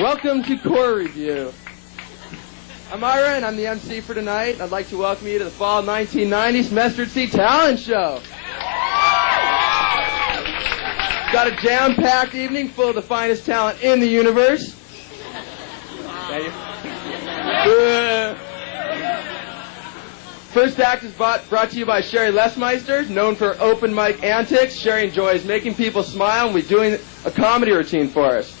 Welcome to Core Review. I'm Ira, and I'm the MC for tonight. I'd like to welcome you to the Fall 1990 Mustard Seed Talent Show. Got a jam-packed evening full of the finest talent in the universe. First act is brought to you by Sheri Shines, known for open mic antics. Sheri enjoys making people smile and we're doing a comedy routine for us.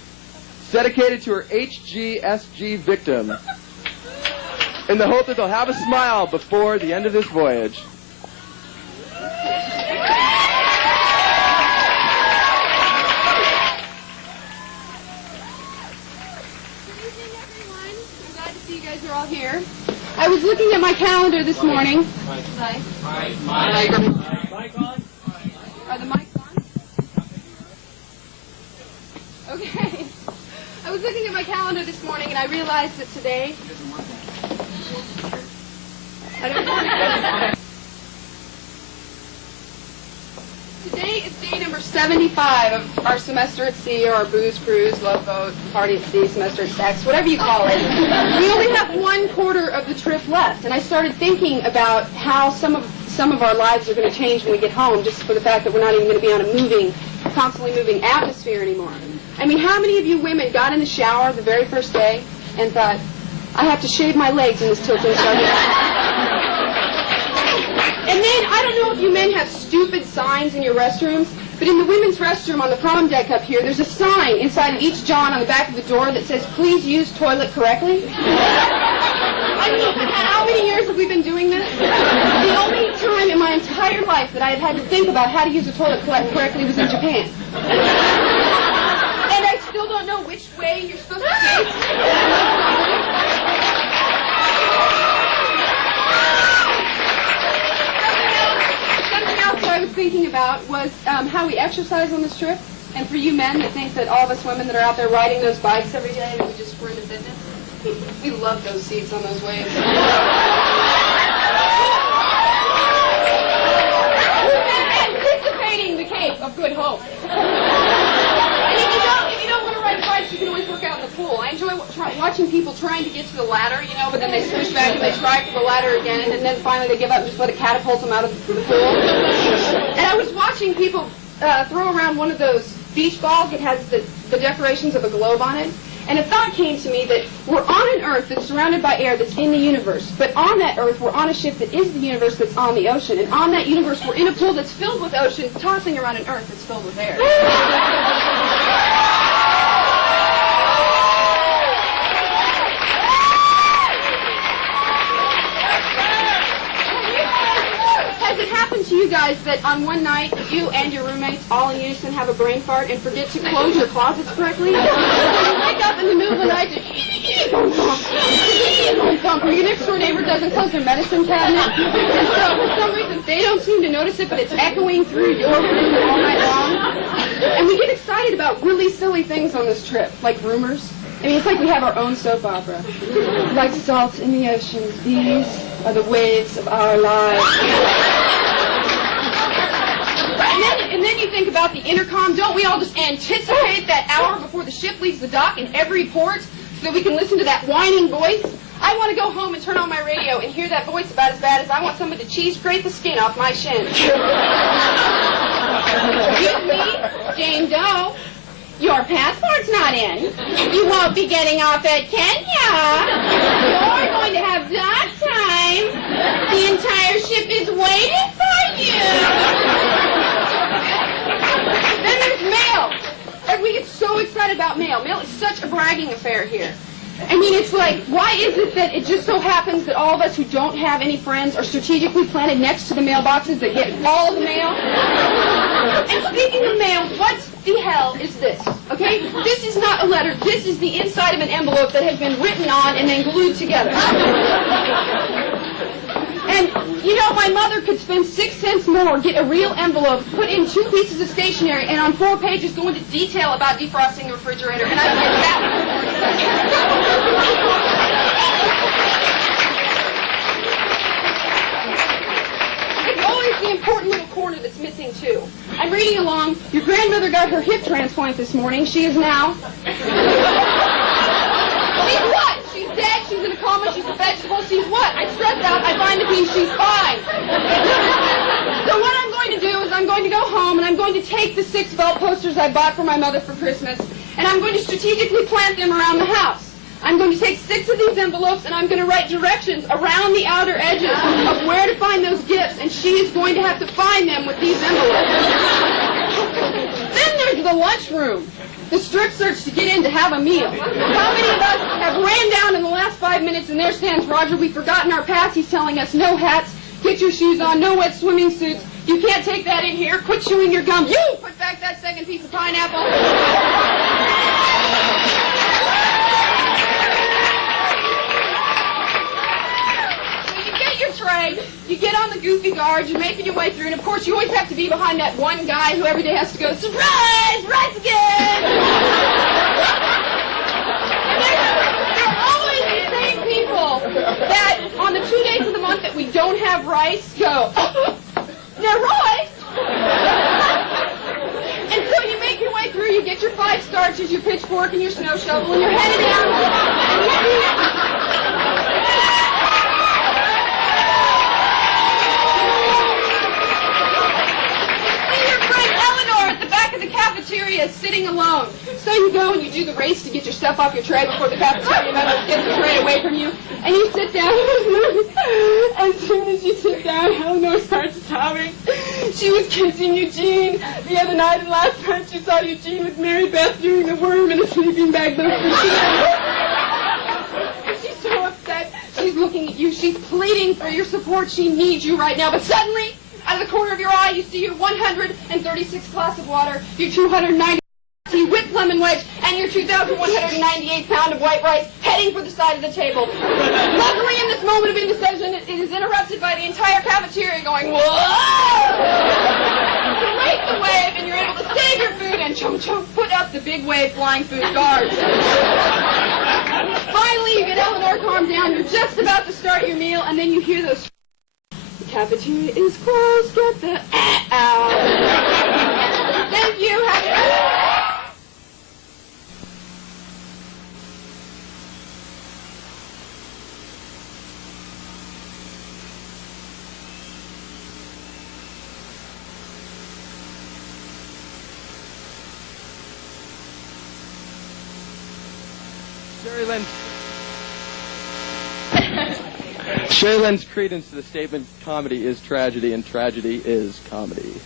It's dedicated to her HGSG victim, in the hope that they'll have a smile before the end of this voyage. You're all here. I was looking at my calendar this morning. Are the mics on? Okay. I was looking at my calendar this morning and I realized that today... Today is day number 75 of our semester at sea, or our booze cruise, love boat, party at sea, semester at sex, whatever you call it. We only have 1/4 of the trip left, and I started thinking about how some of our lives are going to change when we get home, just for the fact that we're not even going to be on a constantly moving atmosphere anymore. I mean, how many of you women got in the shower the very first day and thought, I have to shave my legs in this tilting shower? And then, I don't know if you men have stupid signs in your restrooms, but in the women's restroom on the prom deck up here, there's a sign inside of each john on the back of the door that says, please use toilet correctly. I mean, how many years have we been doing this? The only time in my entire life that I had to think about how to use a toilet correctly was in Japan. And I still don't know which way you're supposed to face. I was thinking about was how we exercise on this trip. And for you men that think that all of us women that are out there riding those bikes every day that we just sprint to fitness, we love those seats on those waves. Anticipating the Cape of Good Hope. And if you don't want to ride bikes, you can always work out in the pool. I enjoy watching people trying to get to the ladder, you know, but then they switch back and they try for the ladder again, and then finally they give up and just let it catapult them out of the pool. And I was watching people throw around one of those beach balls that has the decorations of a globe on it, and a thought came to me that we're on an Earth that's surrounded by air that's in the universe, but on that Earth we're on a ship that is the universe that's on the ocean, and on that universe we're in a pool that's filled with ocean tossing around an Earth that's filled with air. Has it happened to you guys that on one night you and your roommates all in unison have a brain fart and forget to close your closets correctly? You wake up in the middle of the night to and your next door neighbor doesn't close their medicine cabinet. And so for some reason they don't seem to notice it, but it's echoing through your room all night long. And we get excited about really silly things on this trip, like rumors. I mean, it's like we have our own soap opera. Like salt in the ocean, these are the waves of our lives. And then you think about the intercom. Don't we all just anticipate that hour before the ship leaves the dock in every port so that we can listen to that whining voice? I want to go home and turn on my radio and hear that voice about as bad as I want someone to cheese grate the skin off my shins. Excuse me, Jane Doe. Your passport's not in. You won't be getting off at Kenya. You're going to have dock time. The entire ship is waiting for you. Then there's mail. And we get so excited about mail. Mail is such a bragging affair here. I mean, it's like, why is it that it just so happens that all of us who don't have any friends are strategically planted next to the mailboxes that get all the mail? And speaking of mail, what the hell is this? Okay? This is not a letter. This is the inside of an envelope that has been written on and then glued together. And, you know, my mother could spend 6 cents more, get a real envelope, put in 2 pieces of stationery, and on 4 pages go into detail about defrosting the refrigerator, and I get that one. It's always the important little corner that's missing, too. I'm reading along. Your grandmother got her hip transplant this morning. She is now... she's in a coma, she's a vegetable, she's what? I stress out, I find it means she's fine. So what I'm going to do is I'm going to go home and I'm going to take the 6 felt posters I bought for my mother for Christmas and I'm going to strategically plant them around the house. I'm going to take 6 of these envelopes and I'm going to write directions around the outer edges of where to find those gifts, and she is going to have to find them with these envelopes. Then there's the lunchroom, the strip search to get in to have a meal. How many of us have ran down in the last 5 minutes and there stands Roger, we've forgotten our pass, he's telling us no hats, get your shoes on, no wet swimming suits, you can't take that in here, quit chewing your gum, you put back that second piece of pineapple. Tray, you get on the goofy guard, you're making your way through, and of course you always have to be behind that one guy who every day has to go, surprise, rice again! And there are always the same people that on the 2 days of the month that we don't have rice go, no rice! And so you make your way through, you get your 5 starches, your pitchfork, and your snow shovel, and you're headed down, and you cafeteria is sitting alone. So you go and you do the race to get your stuff off your tray before the cafeteria member gets the tray away from you. And you sit down. As soon as you sit down, Eleanor starts sobbing. She was kissing Eugene the other night, and last night she saw Eugene with Mary Beth doing the worm in a sleeping bag. She's so upset. She's looking at you. She's pleading for your support. She needs you right now. But suddenly, out of the corner of your eye, you see your 136 glass of water, your 290 whipped lemon wedge, and your 2,198 pound of white rice heading for the side of the table. Luckily, in this moment of indecision, it is interrupted by the entire cafeteria going, whoa! You break the wave, and you're able to save your food and put up the big wave flying food guards. Finally, you get Eleanor calmed down. You're just about to start your meal, and then you hear those... The cafeteria is closed. Get the out. Thank you. Sheri lends credence to the statement, comedy is tragedy, and tragedy is comedy.